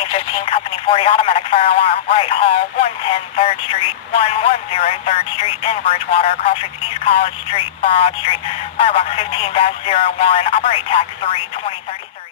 2015 Company 40 automatic fire alarm, right hall, 110 3rd Street, 110 3rd Street in Bridgewater, cross streets East College Street, Broad Street, firebox 15-01, operate tax 3, 2033.